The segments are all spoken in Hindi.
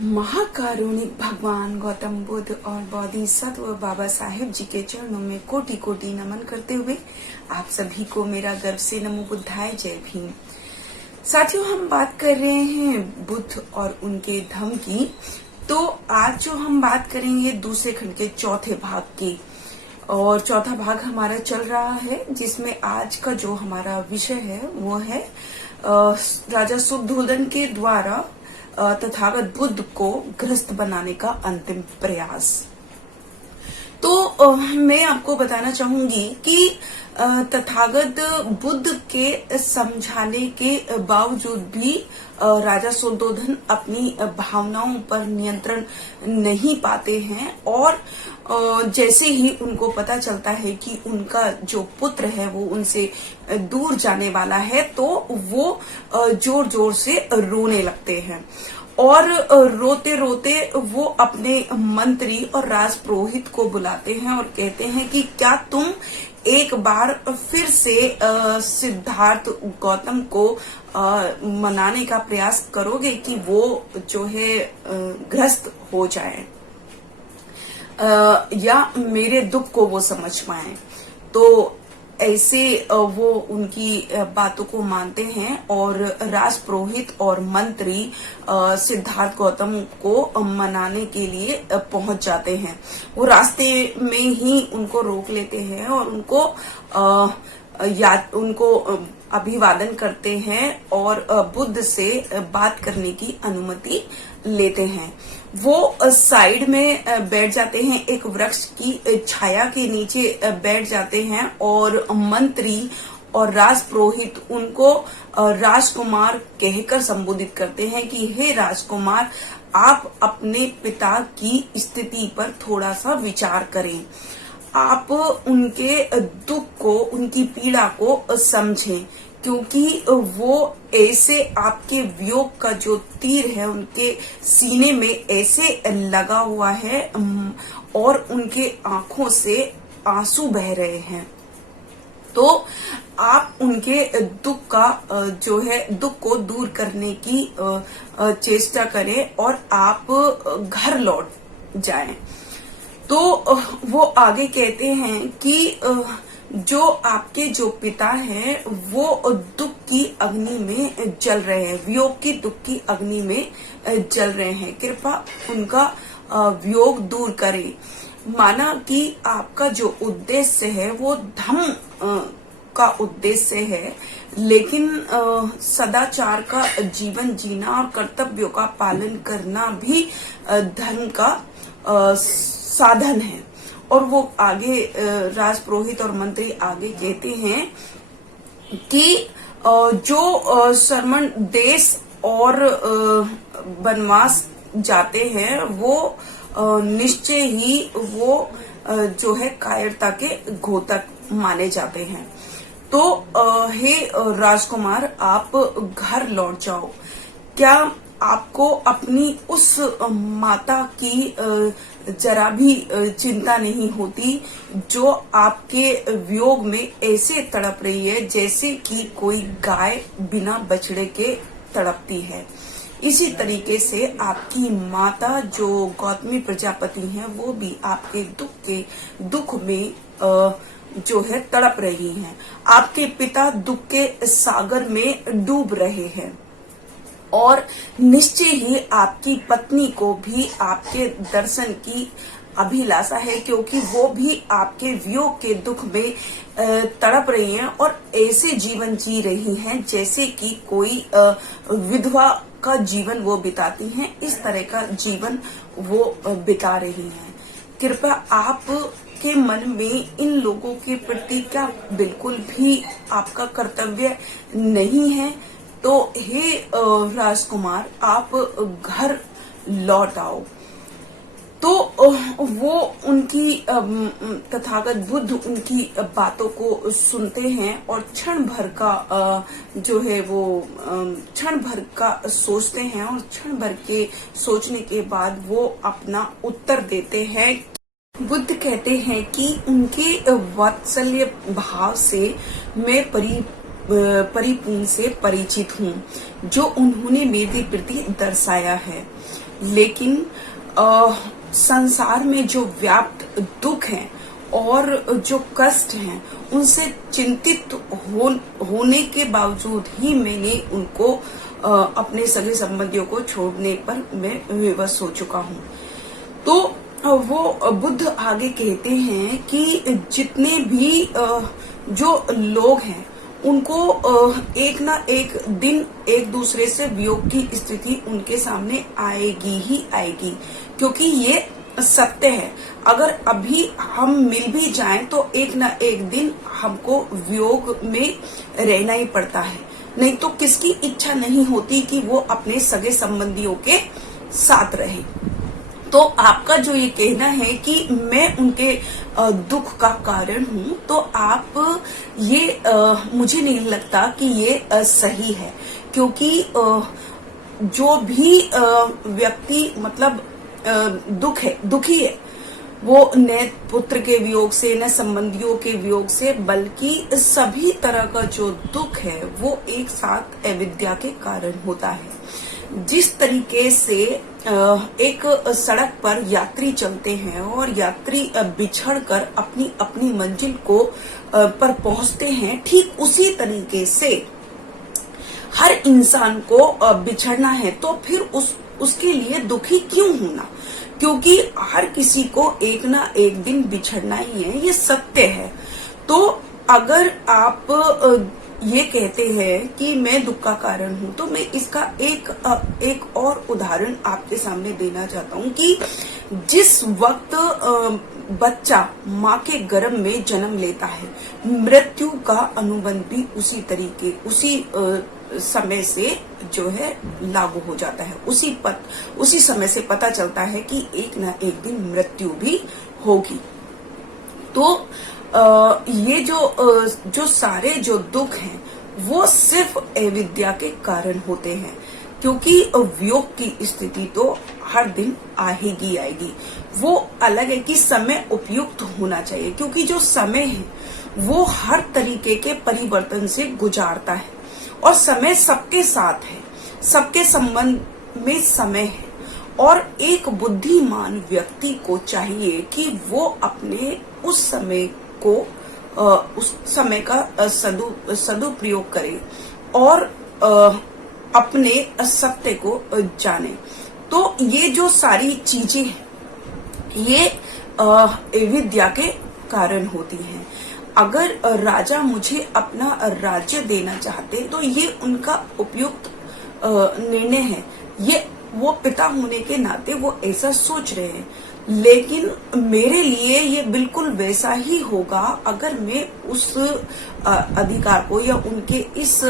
महाकारुणिक भगवान गौतम बुद्ध और बोधिसत्व बाबा साहेब जी के चरणों में कोटि कोटि नमन करते हुए आप सभी को मेरा गर्व से नमो बुद्धाय जय भीम। साथियों, हम बात कर रहे हैं बुद्ध और उनके धम्म की। तो आज जो हम बात करेंगे दूसरे खंड के चौथे भाग की, और चौथा भाग हमारा चल रहा है, जिसमें आज का जो हमारा विषय है वो है राजा शुद्धोधन के द्वारा तथागत बुद्ध को गृहस्थ बनाने का अंतिम प्रयास। तो मैं आपको बताना चाहूंगी कि तथागत बुद्ध के समझाने के बावजूद भी राजा शुद्धोधन अपनी भावनाओं पर नियंत्रण नहीं पाते हैं, और जैसे ही उनको पता चलता है कि उनका जो पुत्र है वो उनसे दूर जाने वाला है, तो वो जोर जोर से रोने लगते हैं। और रोते रोते वो अपने मंत्री और राजपुरोहित को बुलाते हैं और कहते हैं कि क्या तुम एक बार फिर से सिद्धार्थ गौतम को मनाने का प्रयास करोगे कि वो जो है ग्रस्त हो जाए, या मेरे दुख को वो समझ पाए। तो ऐसे वो उनकी बातों को मानते हैं और राजपुरोहित और मंत्री सिद्धार्थ गौतम को मनाने के लिए पहुंच जाते हैं। वो रास्ते में ही उनको रोक लेते हैं और उनको अभिवादन करते हैं और बुद्ध से बात करने की अनुमति लेते हैं। वो साइड में बैठ जाते हैं, एक वृक्ष की छाया के नीचे बैठ जाते हैं, और मंत्री और राजपुरोहित उनको राजकुमार कहकर संबोधित करते हैं कि हे राजकुमार, आप अपने पिता की स्थिति पर थोड़ा सा विचार करें। आप उनके दुख को, उनकी पीड़ा को समझें, क्योंकि वो ऐसे आपके वियोग का जो तीर है उनके सीने में ऐसे लगा हुआ है और उनके आंखों से आंसू बह रहे हैं। तो आप उनके दुख का जो है दुख को दूर करने की चेष्टा करें और आप घर लौट जाएं। तो वो आगे कहते हैं कि जो आपके जो पिता हैं वो दुख की अग्नि में जल रहे हैं, वियोग की दुख की अग्नि में जल रहे हैं, कृपया उनका वियोग दूर करें। माना कि आपका जो उद्देश्य है वो धम्म का उद्देश्य है, लेकिन सदाचार का जीवन जीना और कर्तव्यों का पालन करना भी धर्म का साधन है। और वो आगे राजपुरोहित और मंत्री आगे कहते हैं कि जो श्रमण देश और वनवास जाते हैं वो निश्चय ही वो जो है कायरता के घोतक माने जाते हैं। तो हे राजकुमार, आप घर लौट जाओ। क्या आपको अपनी उस माता की जरा भी चिंता नहीं होती जो आपके वियोग में ऐसे तड़प रही है जैसे कि कोई गाय बिना बछड़े के तड़पती है? इसी तरीके से आपकी माता जो गौतमी प्रजापति हैं वो भी आपके दुख में जो है तड़प रही हैं। आपके पिता दुख के सागर में डूब रहे हैं, और निश्चय ही आपकी पत्नी को भी आपके दर्शन की अभिलाषा है, क्योंकि वो भी आपके वियोग के दुख में तड़प रही हैं और ऐसे जीवन जी रही हैं जैसे कि कोई विधवा का जीवन वो बिताती हैं, इस तरह का जीवन वो बिता रही हैं। कृपया आप के मन में इन लोगों के प्रति क्या बिल्कुल भी आपका कर्तव्य नहीं है? तो हे राजकुमार, आप घर लौट आओ। तो वो उनकी तथागत बुद्ध उनकी बातों को सुनते हैं और क्षण भर का जो है वो क्षण भर का सोचते हैं, और क्षण भर के सोचने के बाद वो अपना उत्तर देते हैं। बुद्ध कहते हैं कि उनके वात्सल्य भाव से मैं परिपूर्ण से परिचित हूँ जो उन्होंने मेरे प्रति दर्शाया है। लेकिन संसार में जो व्याप्त दुख हैं और जो कष्ट हैं, उनसे चिंतित होने के बावजूद ही मैंने उनको अपने सगे संबंधियों को छोड़ने पर मैं विवश हो चुका हूँ। तो वो बुद्ध आगे कहते हैं कि जितने भी जो लोग हैं उनको एक ना एक दिन एक दूसरे से वियोग की स्थिति उनके सामने आएगी ही आएगी, क्योंकि ये सत्य है। अगर अभी हम मिल भी जाएं तो एक ना एक दिन हमको वियोग में रहना ही पड़ता है। नहीं तो किसकी इच्छा नहीं होती कि वो अपने सगे संबंधियों के साथ रहे। तो आपका जो ये कहना है कि मैं उनके दुख का कारण हूं, तो आप ये मुझे नहीं लगता कि ये सही है, क्योंकि जो भी व्यक्ति मतलब दुखी है, वो न पुत्र के वियोग से, न संबंधियों के वियोग से, बल्कि सभी तरह का जो दुख है वो एक साथ अविद्या के कारण होता है। जिस तरीके से एक सड़क पर यात्री चलते हैं और यात्री बिछड़कर अपनी अपनी मंजिल को पर पहुंचते हैं, ठीक उसी तरीके से हर इंसान को बिछड़ना है। तो फिर उसके लिए दुखी क्यों होना, क्योंकि हर किसी को एक ना एक दिन बिछड़ना ही है, ये सत्य है। तो अगर आप ये कहते हैं कि मैं दुख का कारण हूं, तो मैं इसका एक और उदाहरण आपके सामने देना चाहता हूं कि जिस वक्त बच्चा माँ के गर्भ में जन्म लेता है, मृत्यु का अनुबंध भी उसी समय से जो है लागू हो जाता है। उसी समय से पता चलता है कि एक ना एक दिन मृत्यु भी होगी। तो ये जो सारे जो दुख हैं वो सिर्फ अविद्या के कारण होते हैं, क्योंकि वियोग की स्थिति तो हर दिन आएगी आएगी। वो अलग है कि समय उपयुक्त होना चाहिए, क्योंकि जो समय है वो हर तरीके के परिवर्तन से गुजारता है और समय सबके साथ है, सबके संबंध में समय है। और एक बुद्धिमान व्यक्ति को चाहिए कि वो अपने उस समय का सदुपयोग करे और अपने सत्य को जाने। तो ये जो सारी चीजें हैं ये अविद्या के कारण होती हैं। अगर राजा मुझे अपना राज्य देना चाहते तो ये उनका उपयुक्त निर्णय है, ये वो पिता होने के नाते वो ऐसा सोच रहे हैं। लेकिन मेरे लिए ये बिल्कुल वैसा ही होगा अगर मैं उस अधिकार को या उनके इस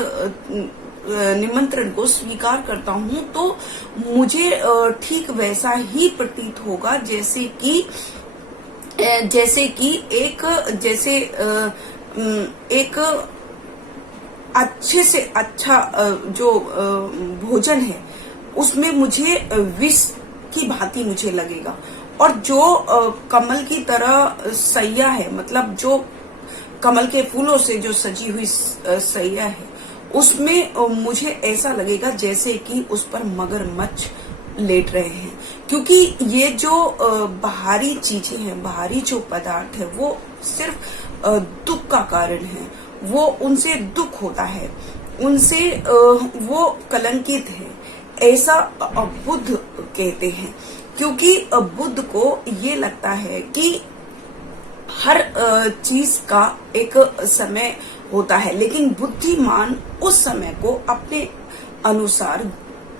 निमंत्रण को स्वीकार करता हूं, तो मुझे ठीक वैसा ही प्रतीत होगा जैसे कि एक अच्छे से अच्छा जो भोजन है उसमें मुझे विष की भांति मुझे लगेगा, और जो कमल की तरह सैया है, मतलब जो कमल के फूलों से जो सजी हुई सैया है, उसमें मुझे ऐसा लगेगा जैसे कि उस पर मगरमच्छ लेट रहे हैं। क्योंकि ये जो बाहरी चीजें हैं, बाहरी जो पदार्थ है, वो सिर्फ दुख का कारण है। वो उनसे दुख होता है, उनसे वो कलंकित है, ऐसा बुद्ध कहते हैं। क्योंकि बुद्ध को ये लगता है कि हर चीज का एक समय होता है, लेकिन बुद्धिमान उस समय को अपने अनुसार,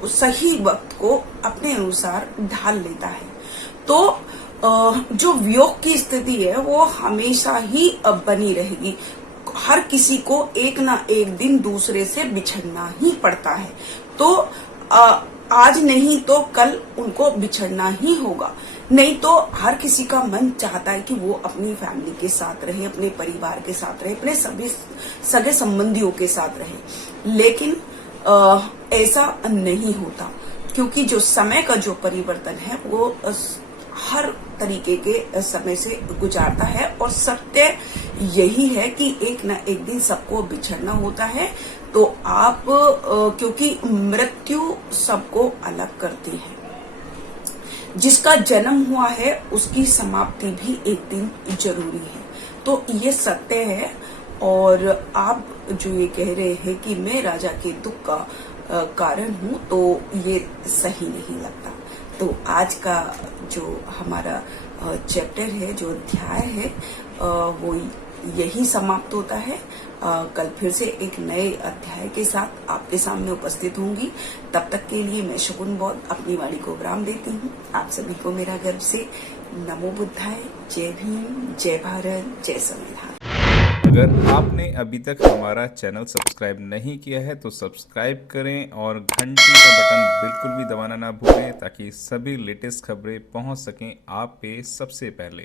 सही वक्त को अपने अनुसार ढाल लेता है। तो जो वियोग की स्थिति है वो हमेशा ही बनी रहेगी। हर किसी को एक ना एक दिन दूसरे से बिछड़ना ही पड़ता है। तो आज नहीं तो कल उनको बिछड़ना ही होगा। नहीं तो हर किसी का मन चाहता है कि वो अपनी फैमिली के साथ रहे, अपने परिवार के साथ रहे, अपने सभी सगे संबंधियों के साथ रहे। लेकिन ऐसा नहीं होता, क्योंकि जो समय का जो परिवर्तन है वो हर तरीके के समय से गुजारता है। और सत्य यही है कि एक ना एक दिन सबको बिछड़ना होता है। तो आप क्योंकि मृत्यु सबको अलग करती है। जिसका जन्म हुआ है उसकी समाप्ति भी एक दिन जरूरी है। तो ये सत्य है। और आप जो ये कह रहे हैं कि मैं राजा के दुख का कारण हूं, तो ये सही नहीं लगता। तो आज का जो हमारा चैप्टर है, जो अध्याय है, वो यही समाप्त होता है। कल फिर से एक नए अध्याय के साथ आपके सामने उपस्थित होंगी। तब तक के लिए मैं शगुन बौद्ध अपनी वाणी को विराम देती हूँ। आप सभी को मेरा गर्व से नमो बुद्धाय। जय भीम, जय भारत, जय संविधान। अगर आपने अभी तक हमारा चैनल सब्सक्राइब नहीं किया है तो सब्सक्राइब करें और घंटी का बटन बिल्कुल भी दबाना ना भूलें, ताकि सभी लेटेस्ट खबरें पहुंच सकें आप पे सबसे पहले।